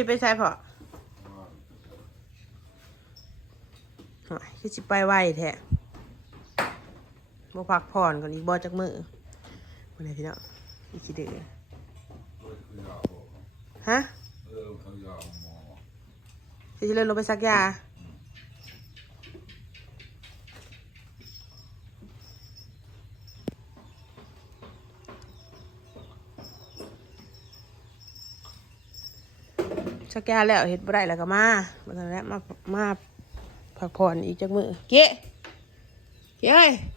จะไปใส่พอหอยคือสิไปไวแท้บ่พักผ่อนก่อนอีกบ่จักมือวันไหนพี่น้องอีกทีเดือเออคือยาบอกฮะเออเขายาหมอจะสิเล่นลงไปซักยา ชักยาแล้วเห็ดบ่ได้แล้วก็มามาแล้วมามาพักผ่อนอีกจักมือเก๊เก๊ยเด็กคื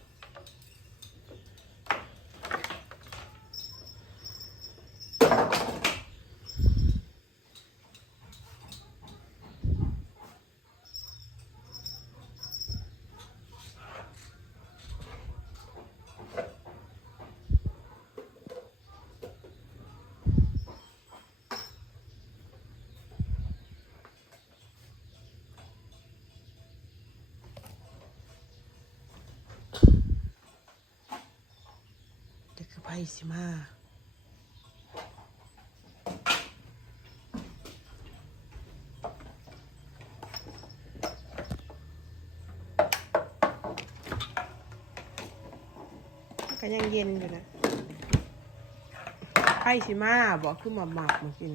สิมาก็ยังเย็นอยู่นะไพ่สิมาบอกขึ้นมาหมักมากิน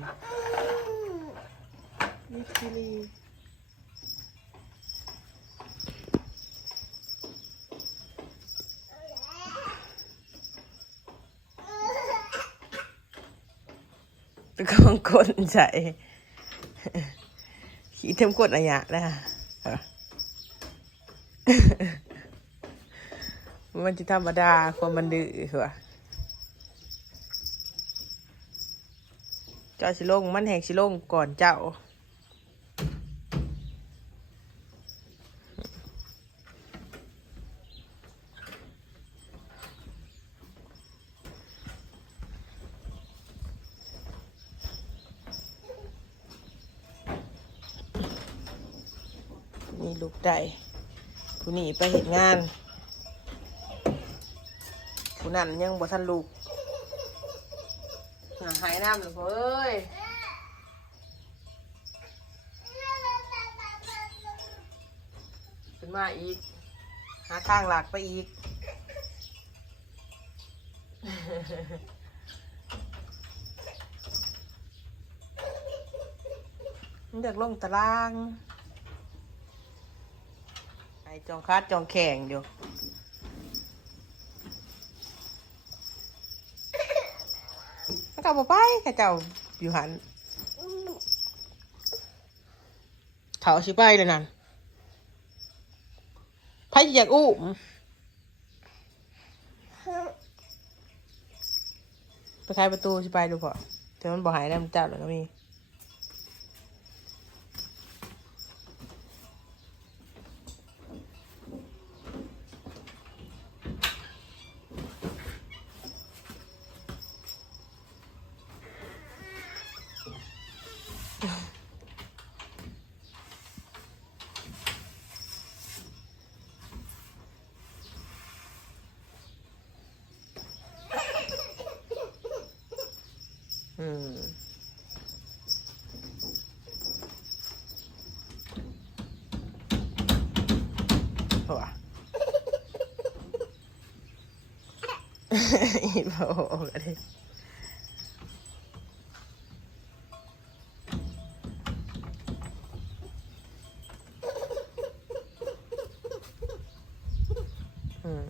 นี่ที ตะกองกดใส่ขี้เทมกดอะไรอย่างนะเออมันจะธรรมดาความมันดื้อหัวเจ้าสิลงมันแหงสิลงก่อนเจ้า นี่ลูกได้ผู้นี้ไปเห็นงาน ผู้นั้นยังบ่ทันลูกหาหายน้ำหรือเล่าเอ้ยขึ้นมาอีก หาทางหลักไปอีกมันอยากลงตารางอ จองคัดจองแข่งเดียวมันก็บอไปข้าเจ้าอยู่หันเขาชิไปเลยนั่นไพ่อยากอุ้ไปคลายประตูชิไปดูพอแต่มันบอกหายได้มันจับแล้วก็มี อืมหัว อีโบกันดิอืม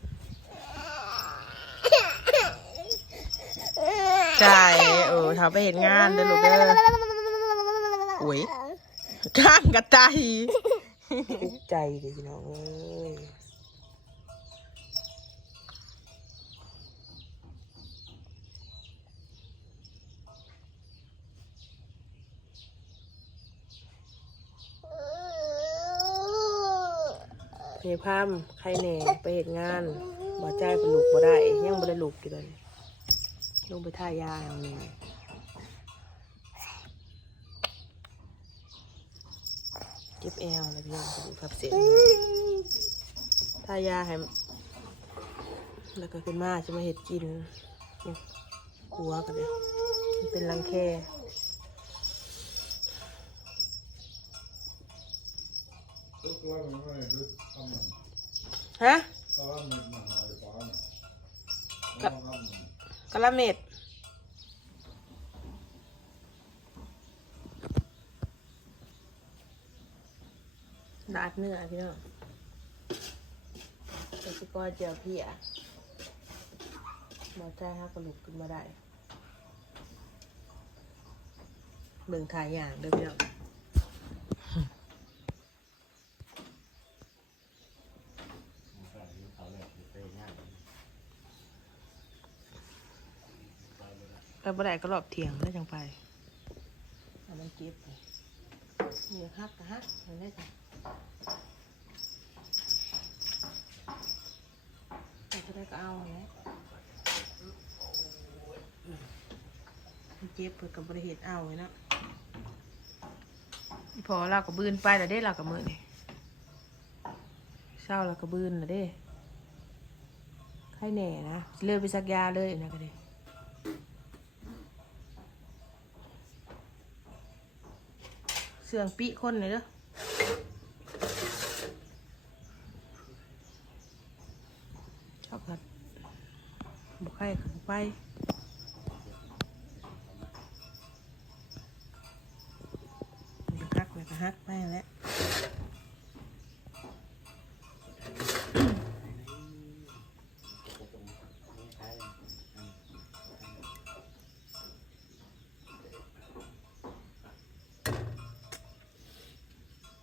ใช่เออทำไปเห็นงานเด้อลูกเด้อโอ้ยข้างกระใจทุกใจเลยพี่น้องเอ้ย เพพามใครแหน่ไปเห็นงานบ่ใจายเป็นลูกบ่ได้ยังบ่ได้ลูกอยู่เลยลงไปทายาอย่างนี้เจ็บแอวแล้วพี่น้องกระดูกทับเส้นทายาให้แล้วก็ขึ้นมาจะมาเห็ดกิน กลัวกันเลยเป็นรังแค ฮะก็ว่ามันมันหายฟ้าน่ะแล้วก็มันกะละเม็ดดาดเนื้อพี่น้องกสิกรเจียวเพียหมอใจฮักกระลุกขึ้นมาได้เบิ่งถ่ายอย่างเด้อพี่น้อง ไปบ่ได้ก็รอบเที่ยงแล้วจังไปเอามันเก็บไปนี่ฮักก็ฮักมันได้จ้ะแต่ก็ได้ก็เอาแหละมันเจ็บเพื่อกับบริเหตุเอาไว้เนาะอีพอเราก็บืนไปแล้วเด้เราก็มือนี่เศร้าเราก็บืนแล้วเด้ใครแหน่นะ เลิกไปสักยาเลยนะก็เด้ เสื่องปีคนเลยเด้อชอบกันบุกไข่กับบุกไปมันฮักเลยก็ฮักไปแล้ว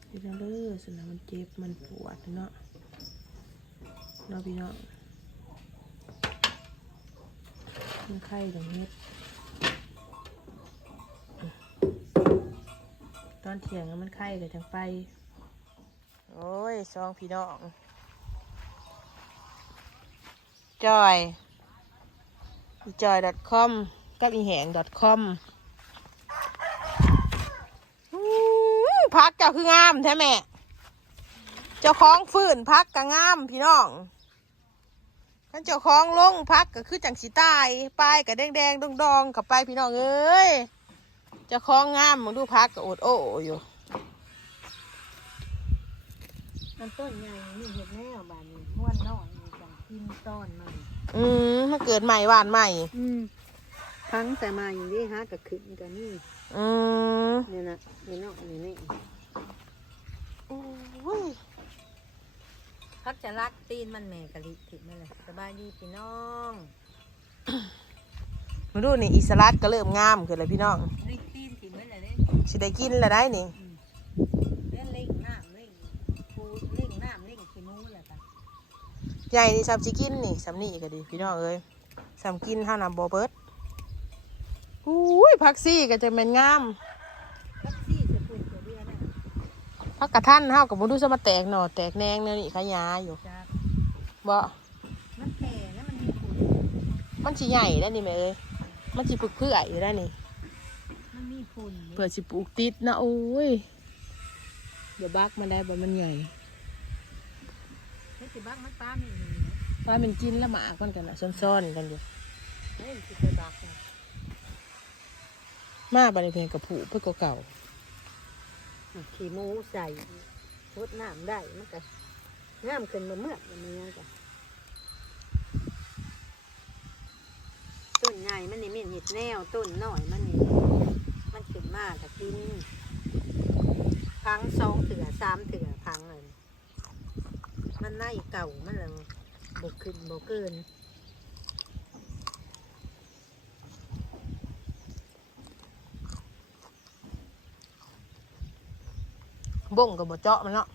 พี่น้องเด้อสนะมัน เจ็บมันปวดเนาะเนาะพี่น้องมันไข้ตรงนี้ตอนเที่ยงมันไข้เลยจังไป โอ้ยซองพี่น้องจอยอีจอย .com กับอีแหง .com อื้อพักเจ้าคืองามแท้แม่ เจ้าของฝืนพักก็งามพี่น้องขันเจ้าของลงพักก็คือจังสีตายปลายก็แดงแดงๆดองดองๆกับไปพี่น้องเอ้ยเจ้าของงามมึงดูพักก็โอดโอ้อยู่มันต้นใหญ่นี่เห็ดแนวบานนี้ม้วนน้อยนี่จังกินต้นมันอืมถ้าเกิดใหม่หวานใหม่ อืมทั้งแต่มาอย่างนี้ฮะกับขึ้นกันนี่อืมเนี่ยนะนี่เนาะนี่นี่โอ้ย พักจะรักตีนมันแม่กะลิถึงนั่นแหละสบายดีพี่น้องมาดูนี่อิสลัดก็เริ่มงามขึ้นเลยพี่น้องริกตีนถึงนั่นแหละเด้สิได้กินแล้วได้นี่เล่นเล่งน้ำเล่งปูเล่งน้ำเล่งขี้มูแหละค่ะใหญ่นี่ซ้ำสิกินนี่ซ้ำนี่ก็ดีพี่น้องเอ้ยซ้ำกินห้านำบอเบิร์ดอุ้ยผักซี่ก็จะเป็นงามพักซี่จะปุ่นจะเบี้ยนะ พักกระทันเฮากับบุดูสมาแตกหน่อแตกแนงเนื้อนี่ขยาอยู่จากบ่มันแผ่แล้วมันมีฝุ่นมันสิใหญ่ได้นี่แม่เอ้ยมันสิปึกเพื่ออยู่ได้นี่มันมีฝุ่นเผื่อสิปลูกติดนะโอ้ยเดี๋ยวบักมันได้บ่มันใหญ่เฮ้ยสิบักมันป้าไม่มีนะว่ามันกินและหมากันกันนะซ่อนๆกันอยู่เฮ้ยสิไปบักนะมาบริเพงกับผูเพื่อเก่า ขี้มูใส่พดน้ำได้มันก็น้ำขึ้นมาเมื่อมันยังก็ต้นใหญ่มันนี่มีเห็ดแนวต้นน้อยมันนี่มันขึ้นมากกับกินพังสองเถื่อสามเถื่อพังเลยมันในเก่ามันเลยบกขึ้นบกเกิน บ่งกับบ่เจาะมันเนาะ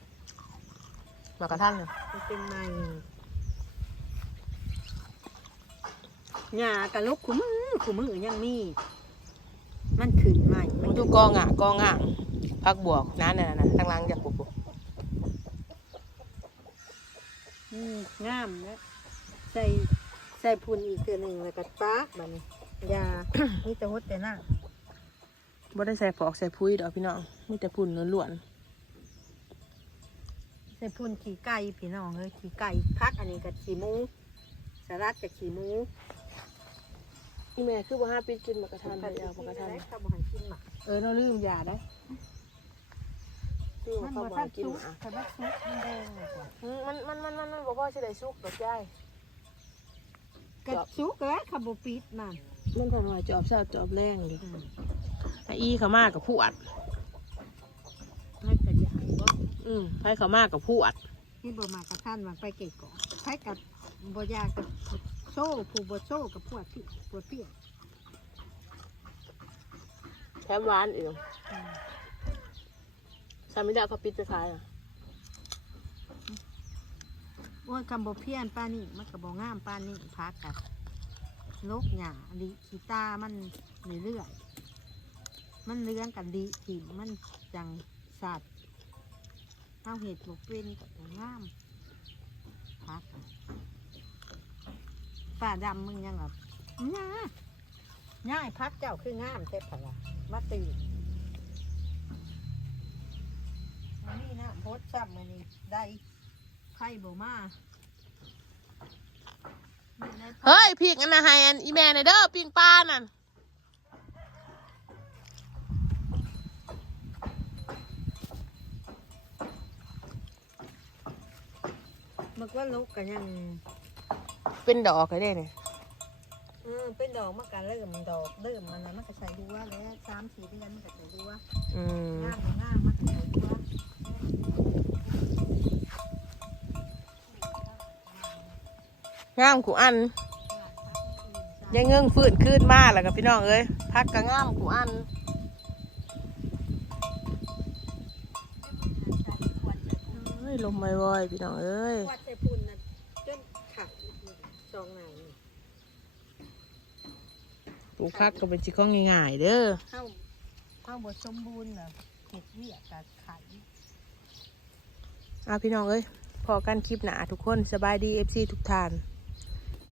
มากระทันเลยมันเป็นไม้หญ้ากะลุกขุมือขุมือยังมี มันขึ้นใหม่มันดูกองอะกองอะพักบวกนั่นน่ะนะทางหล่างจากปุ๊บอืมงามแล้วใส่ใส่พุ่นอีกเตือหนึ่งแล้วก็ปากบัดนยานี่แต่หดแต่หน้าบ่ได้ใส่ปอกใส่พุ้ยดอกพี่น้องมีแต่พุ่นล้วน ใส่พุ่นขี่ไก่พี่น้องเอ้ยขี่ไก่พักอันนี้กับขี่หมูสลัดกับขี่หมูๆนี่แม่คือบ่ห้าปีกินมากระทันไปเอามากระทันข้าวบหันกินหมักเออเราลืมยาได้ปีคือมันเขาบ่บอทักนกินสุกอะแต่ว่าสุกมันแดงเลยกว่าอืมมันมันมันมันมันบอกว่าจะได้ซุกดอกยายกระสุกแล้วคาร์บปิดนั่นมันทำไมจอบเช้าจอบแรงดิอืมไอ้อีเขามากกับผู้อัด ให้กระยายบ่ อืมไผเขามากกับผู้อัดนี่บ่มากระท่านมันไปเก่ก่อนใช้กับบ่ยากกับโซ่ผู้บ่โซ่กับพวดที่ปวดเปี้ยแถมหวานอีกซามิดาเขาปิดไปขายอะโอ้ยคำบ่เพี้ยนป้านี่มันก็บ่งามป้านี่พักกับลกหญ้าลิขีตามันเรื่อยๆมันเลี้ยงกันดีถิ่มมันจังสัตว์ เอาเห็ดบ่เป็นกับบ่งามพักป้าดำมึงยังแบบง่ายง่ายพักเจ้าคืองามเทพละมาตีอันนี้นะโพสต์ซ้ำมันนี่ได้ไข่บ่มาเฮ้ยพีกอันนะไฮอันอีแม่ในเด้อปิงปลานั่น มันก็ลุกกันยังเป็นดอกเลยเนี่ยเออเป็นดอกมันก็เริ่มดอกเริ่มมันแล้วมันก็ใส่ดัวแล้วสามสี่เดือนมันก็ใส่ดัวอืมงามก็งามมันก็ใส่ดัวงามกูอันยังเงื่งฟื้นขึ้นมาแล้วกับพี่น้องเอ้ยพักกะงามกูอันเฮ้ ยลมไม่วอยพี่น้องเอ้ยวัดใส่ปุ่นนะจนขาดสองไหนนี่ปลูกพักก็เป็นจิข้องง่ายๆเด้อเข้าเข้าบทสมบูรณ์นะเห็ดเวียกกับไข่เอาพี่น้องเอ้ยพอกันคลิปหนาทุกคนสบายดีเอฟซีทุกท่าน